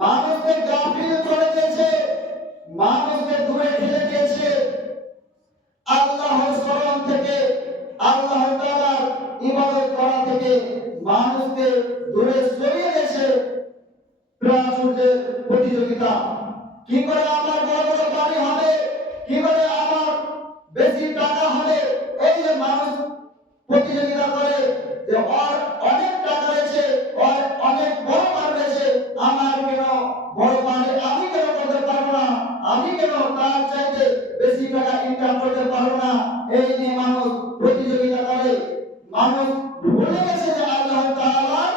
মানুষকে গাফিল করে দিয়েছে, মানুষকে দূরে ঠেলে দিয়েছে আল্লাহর স্মরণ থেকে, আল্লাহ তাআলার ইবাদত করা থেকে মানুষকে দূরে সরিয়ে দিয়েছে। প্রাচুর্যের প্রতিযোগিতা, কি করে আমার বড় বড় বাড়ি হবে, কি করে আমার বেশি টাকা হবে, এই যে মানুষ প্রতিযোগিতা করে যে ওর অনেক টাকা রয়েছে, ওর অনেক বড় বাড়ি রয়েছে, আমার কেন বড় বাড়ি আমি কেন করতে পারবো না, আমি কেন তার চাইতে বেশি টাকা ইনকাম করতে পারবো না, এই নিয়ে মানুষ প্রতিযোগিতা করে। মানুষ ভুলে গেছে যে আল্লাহ তাআলার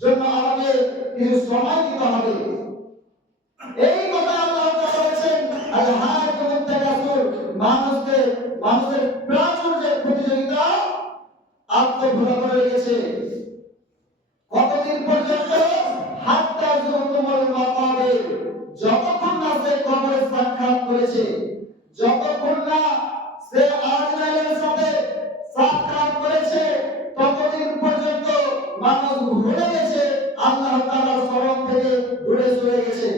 জন্য আমাকে কিছু সময় দিতে হবে। এই কথা আল্লাহ তাআলা বলেছেন, আল-হাকুমুত তাকাসুর, মানুষের প্রাচুর্যের প্রতিযোগিতা আত্মভোলা করে গেছে। কতদিন পর্যন্ত? হাত্তা যুরতুমুল মাকাবির, যতক্ষণ না সে কবরে সাক্ষাৎ করেছে, যতক্ষণ না সে আজরাইলের সাথে সাক্ষাৎ করেছে, ততদিন পর্যন্ত মানুষ ভুলে গেছে, আল্লাহ তাআলার স্মরণ থেকে দূরে সরে গেছে।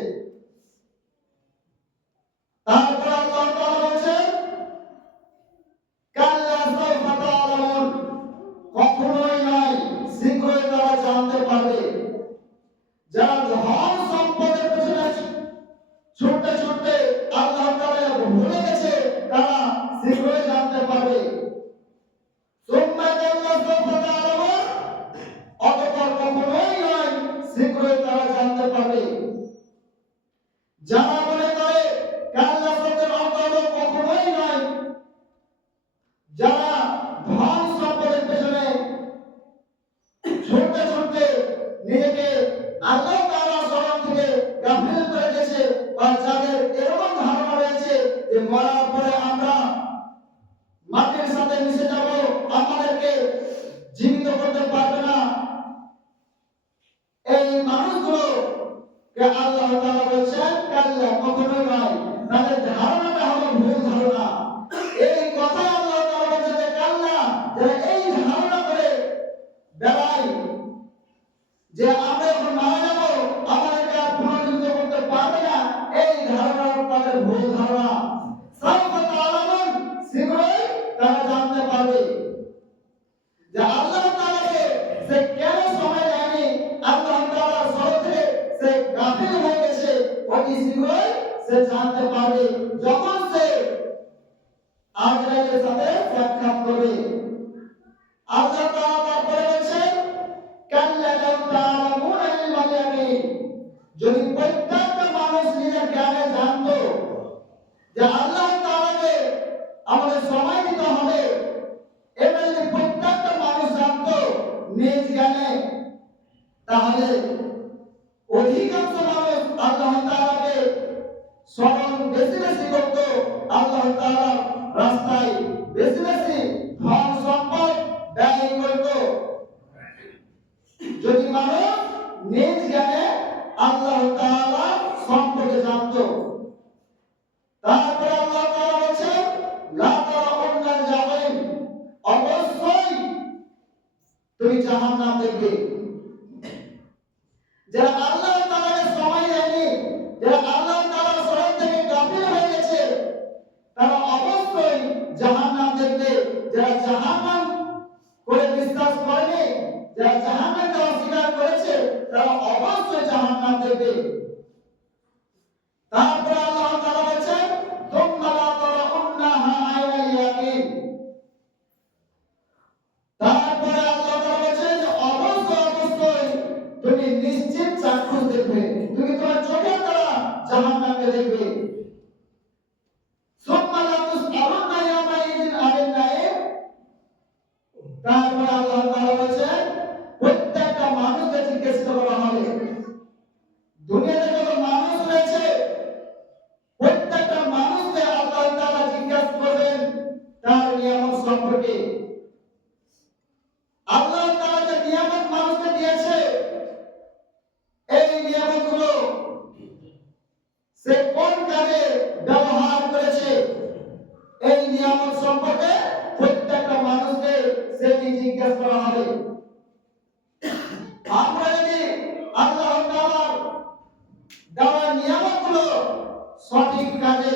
তারপর আল্লাহ তাআলা বলেন, কাল্লা সাওফা তা'লামুন, কখনোই নয়, শীঘ্রই তারা জানতে পারবে। যারা ধন সম্পদের পেছনে ছুটতে ছুটতে আল্লাহ তাআলা ভুলে গেছে, তারা শীঘ্রই জানতে পারবে। সুম্মা কাল্লা সাওফা তা'লামুন, অতঃপর কখনোই নয়, শীঘ্রই তারা জানতে পারবে। যারা মনে করে কাল্লা শব্দের অর্থ হলো কখনোই নয়, যারা ধন সম্পদের পেছনে ছুটতে ছুটতে নিজেকে আল্লাহ তাআলার স্মরণ থেকে গাফিল করে দিয়েছে, বা যাদের এরকম ধারণা রয়েছে যে মরার পরে আমরা মাটির সাথে মিশে যাব, আমাদেরকে জীবিত করতে পারবে না, এই মানুষগুলোকে আল্লাহ তাআলা বলছেন কাল্লা, কখনোই নয়। তাদের ধারণাটা হলো ভুল ধারণা। এই কথা আল্লাহ তাআলা বলছেন যে কাল্লা, যারা এই ধারণা করে বেড়ায় যে আমরা যখন মারা যাব আমাদেরকে আর পুনর্জীবিত করতে পারবে না, এই ধারণা তাদের ভুল ধারণা। সাওফা তা'লামুন, শীঘ্রই তারা জানতে পারবে যে আল্লাহ তাআলাকে সে কেন সময় দেয়নি, আল্লাহ তাআলার স্মরণ থেকে সে গাফিল হয়ে গেছে, অতি শীঘ্রই সে জানতে পারবে যখন সে আজরাইলের সাথে সাক্ষাৎ করবে। আল্লাহ তাআলা তারপরে বলেছেন, কাল্লা লাউ তা'লামুনা ইলমাল ইয়াকিন, যদি প্রত্যেকটা মানুষ নিজের জ্ঞানে জানতো যে আল্লাহ তাআলাকে আমাদের সময় দিতে হবে, এটা যদি প্রত্যেকটা মানুষ জানতো নিজ জ্ঞানে, তাহলে অধিকাংশ মানুষ আল্লাহ তাআলাকে স্মরণ বেশি বেশি করত, আল্লাহ তাআলার রাস্তায় বেশি বেশি ধন সম্পদ ব্যয় করত। যদি মানুষ নিজ জ্ঞানে আল্লাহ তাআলা সম্পর্কে জানতো। তারপরে আল্লাহ তাআলা বলেছেন, লা তারাউন্নাল জাহিম, অবশ্যই তুমি জাহান্নাম দেখবে। যারা আল্লাহ তাআলাকে সময় দেয়নি, যারা আল্লাহ তাআলার স্মরণ থেকে গাফিল হয়ে গেছে, তারা অবশ্যই জাহান্নাম দেখবে। যারা জাহান্নাম করে বিশ্বাস করেনি, যারা জাহান্নামকে অস্বীকার করেছে, তারা অবশ্যই জাহান্নাম দেখবে। তারপরে আল্লাহ তাআলা বলেছেন, তুম্মা লা তারাউন্নাহা আইনাল ইয়াকিন, তারপরে আল্লাহ তাআলা বলেছেন যে অবশ্যই তুমি নিশ্চিত চাক্ষুষ দেখবে, তুমি তোমার চোখের দ্বারা জাহান্নামকে দেখবে। সুম্মা লা তুসআলুনা ইয়াওমাইযিন আনিন নাঈম, তারপরে আল্লাহ তাআলা বলেছেন প্রত্যেকটা মানুষকে জিজ্ঞেস করা হবে। দুনিয়াতে যত মানুষ রয়েছে প্রত্যেকটা মানুষকে আল্লাহ তাআলা জিজ্ঞাসা করবেন তার নিয়ামত সম্পর্কে। আল্লাহ তাআলা যে নিয়ামত মানুষকে দিয়েছে, এই নিয়ামতগুলো সে কোন কাজে ব্যবহার করেছে, এই নিয়ামত সম্পর্কে প্রত্যেকটা মানুষকে সেটি জিজ্ঞাসা করা হবে। আমরা যদি আল্লাহ তাআলার সঠিক কাজে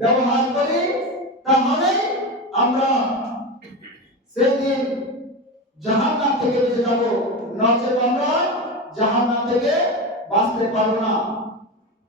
ব্যবহার করি, তাহলে আমরা সেদিন জাহান্নাম থেকে বেঁচে যাব, নচেত আমরা জাহান্নাম থেকে বাঁচতে পারবো না।